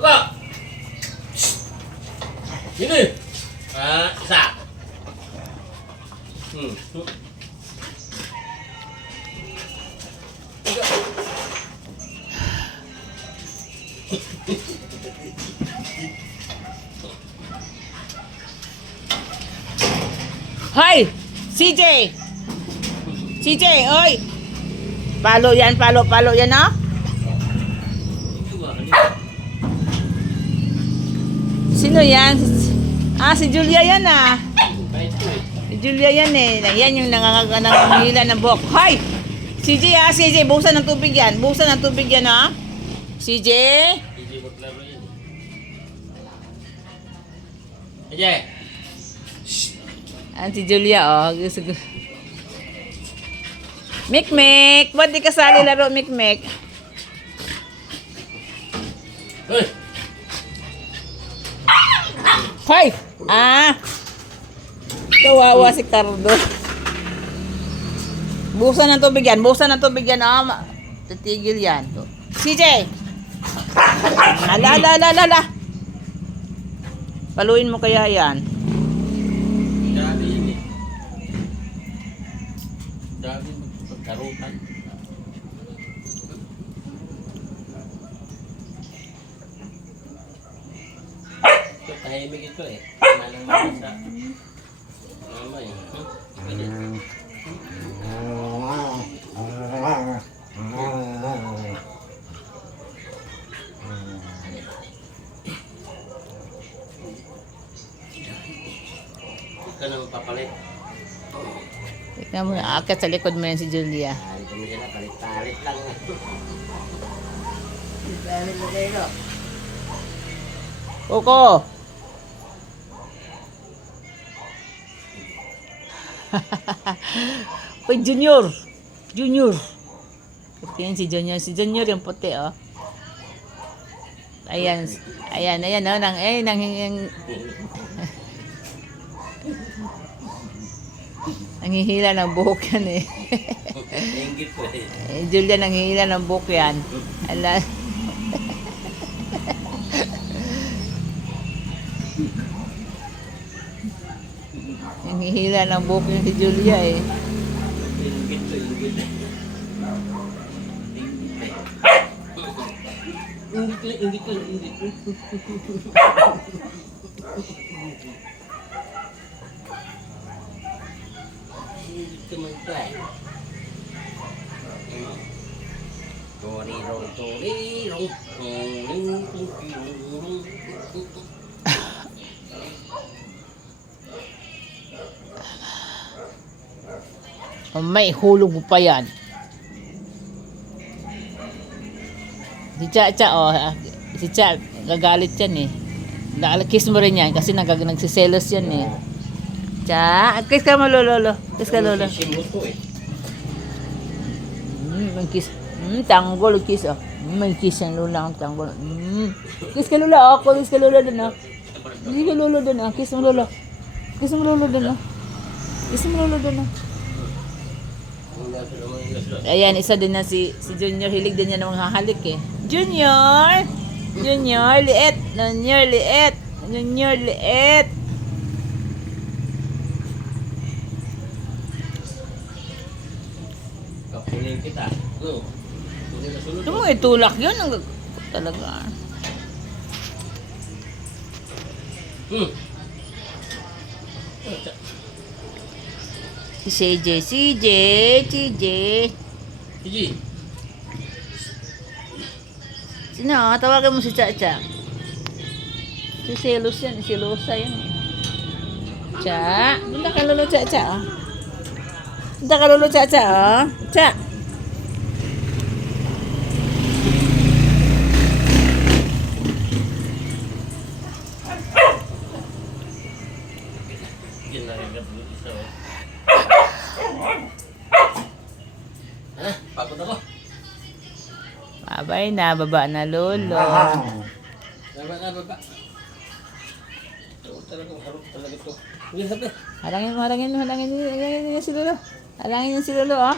Baka! Ini! Isa! Hoy! CJ! CJ, oy! Palo yan, palo yan, oh! Sino yan? Si Julia yan, ah. Si Julia yan, eh. Yan yung nangangahila ng buhok. Hoy! CJ, CJ, buhusan ng tubig yan. Buhusan ng tubig yan, ah. CJ? Ayan! Si Julia, oh. Mikmik! Ba't di kasali laro, Mikmik? Hoy! Hoy! Kawawa si Cardo. Buhusan ng tubig yan. Buhusan ng tubig yan, oh. Titigil yan. CJ! Ala. Paluin mo kaya yan. Dami yun eh. Dami magpagkarutan. Ito, tahimik ito eh. Malang sa... Mama eh. Ito na mapapalit. Tignan mo, aakyat sa likod mo yan si Julia. Ito mo sila, palit-palit lang. Palit mo kayo. Coco! Uy, Junior! Ito yan si Junior. Si Junior yung puti, oh. Ayan, oh. Nanghihila ng buhok yan, eh. Ingit po eh. Julia, nanghihila ng buhok yan. Ala. Nanghihila ng buhok yan si Julia, eh. Ingit po, ingit. Ingit lang. Ito man ito eh. Torirong. May hulog mo pa yan. Si Cha, oh. Si Cha, gagalit yan, eh. Kiss mo rin yan kasi nagsiselos yan, eh. Cha, kiss ka mo, lolo. Kiss ka, lolo. Simuto eh. May kiss. Tanggol, kiss, oh. May kiss yan, lolo ang tanggol. Kiss ka, lolo, oh. Kiss ka, lolo dun, oh. Kiss ka, lolo dun, oh. Kiss mo, lolo. Kiss mo, lolo dun, oh. Kiss mo, lolo dun, oh. Ayan, isa din na si Junior. Hilig din niya ng mga halik, eh. Junior, liit. Junior, liit. Kapunin kita. Ito mo, itulak yun. Talaga. Si CJ. Gigi. Sino? Tawagan mo si Cha. Si Selos yan. Si Losa yan. Cha. Punta ka lolo Cha. Punta ka lolo Cha. Cha. Ginagagat mo isa oh. Pagod ako. Babay na. Baba na lolo. Baba. Talagang harap talaga to. Hindi sabi. Halangin mo si lolo. Halangin yung si lolo, oh.